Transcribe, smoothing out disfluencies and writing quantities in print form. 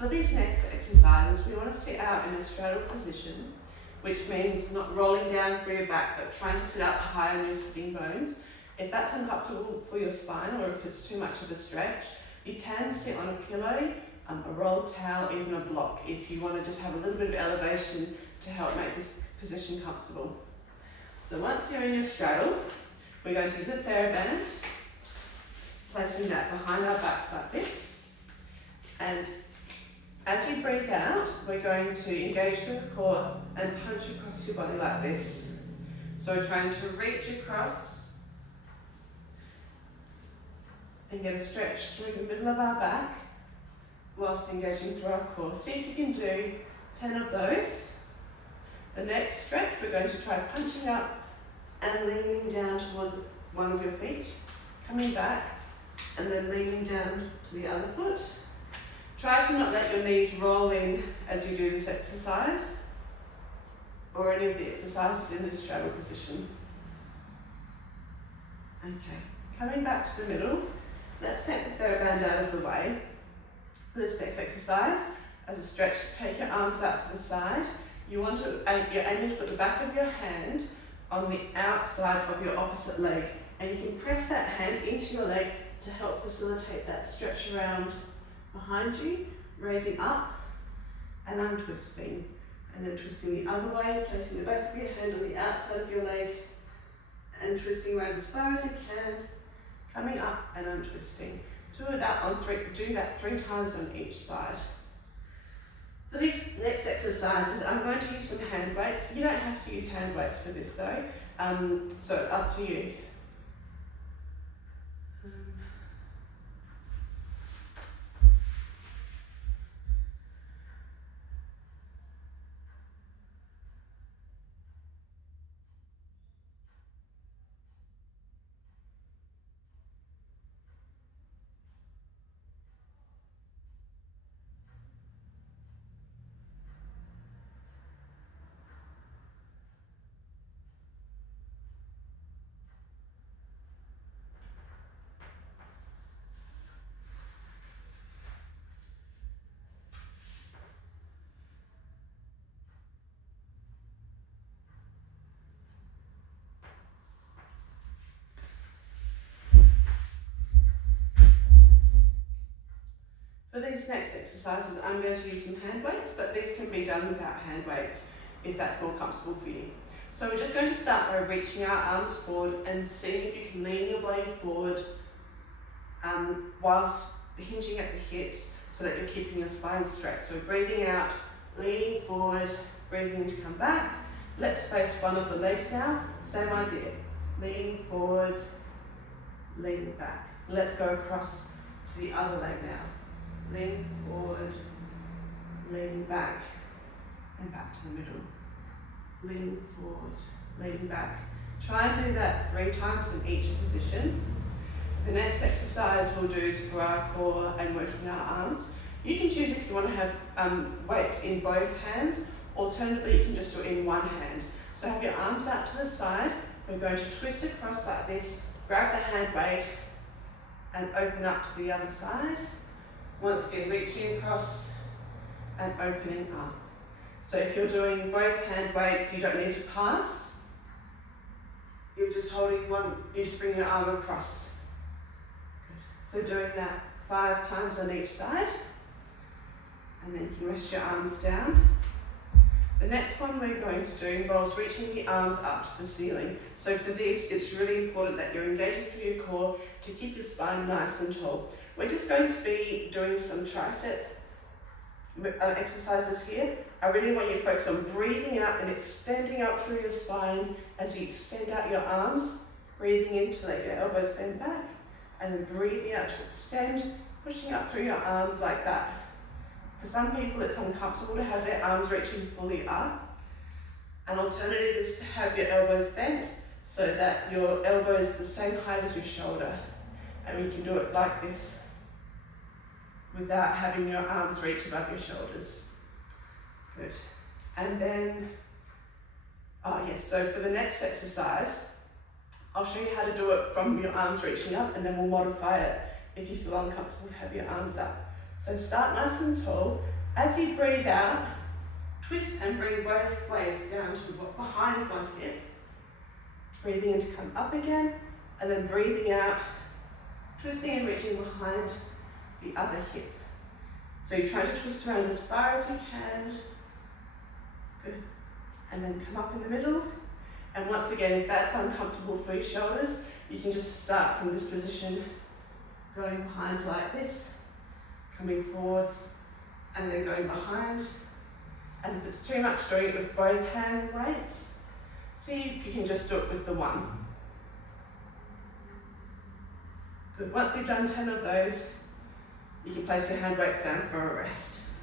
For these next exercises, we want to sit out in a straddle position, which means not rolling down through your back, but trying to sit up high on your sitting bones. If that's uncomfortable for your spine, or if it's too much of a stretch, you can sit on a pillow, a rolled towel, even a block, if you want to just have a little bit of elevation to help make this position comfortable. So once you're in your straddle, we're going to use a TheraBand, placing that behind our backs like this. And as you breathe out, we're going to engage through the core and punch across your body like this. So we're trying to reach across and get a stretch through the middle of our back whilst engaging through our core. See if you can do 10 of those. The next stretch, we're going to try punching up and leaning down towards one of your feet, coming back and then leaning down to the other foot. Try to not let your knees roll in as you do this exercise or any of the exercises in this straddle position. Okay, coming back to the middle, let's take the TheraBand out of the way. For this next exercise, as a stretch, take your arms out to the side. You're aiming to put the back of your hand on the outside of your opposite leg, and you can press that hand into your leg to help facilitate that stretch around behind you, raising up and untwisting, and then twisting the other way, placing the back of your hand on the outside of your leg and twisting around as far as you can, coming up and untwisting. Do that 3 times on each side. For these next exercises, I'm going to use some hand weights. You don't have to use hand weights for this though, so it's up to you. For these next exercises, I'm going to use some hand weights, but these can be done without hand weights if that's more comfortable for you. So we're just going to start by reaching our arms forward and seeing if you can lean your body forward whilst hinging at the hips so that you're keeping your spine straight. So breathing out, leaning forward, breathing in to come back. Let's face one of the legs now. Same idea. Leaning forward, leaning back. Let's go across to the other leg now. Leaning forward, leaning back, and back to the middle. Leaning forward, leaning back. Try and do that 3 times in each position. The next exercise we'll do is for our core and working our arms. You can choose if you want to have weights in both hands. Alternatively, you can just do it in one hand. So have your arms out to the side. We're going to twist across like this, grab the hand weight, and open up to the other side. Once again, reaching across and opening up. So if you're doing both hand weights, you don't need to pass. You're just holding one, you just bring your arm across. Good. So doing that 5 times on each side. And then you can rest your arms down. The next one we're going to do involves reaching the arms up to the ceiling. So for this, it's really important that you're engaging through your core to keep your spine nice and tall. We're just going to be doing some tricep exercises here. I really want you to focus on breathing out and extending out through your spine as you extend out your arms. Breathing in to let your elbows bend back, and then breathing out to extend, pushing up through your arms like that. For some people, it's uncomfortable to have their arms reaching fully up. An alternative is to have your elbows bent so that your elbow is the same height as your shoulder. And we can do it like this without having your arms reach above your shoulders. Good. And then, so for the next exercise, I'll show you how to do it from your arms reaching up, and then we'll modify it if you feel uncomfortable to have your arms up. So start nice and tall. As you breathe out, twist and bring both ways down to behind one hip. Breathing in to come up again, and then breathing out, twisting and reaching behind the other hip. So you try to twist around as far as you can. Good. And then come up in the middle. And once again, if that's uncomfortable for your shoulders, you can just start from this position, going behind like this, coming forwards, and then going behind. And if it's too much, doing it with both hand weights. See if you can just do it with the one. Good. Once you've done 10 of those, you can place your hand weights down for a rest.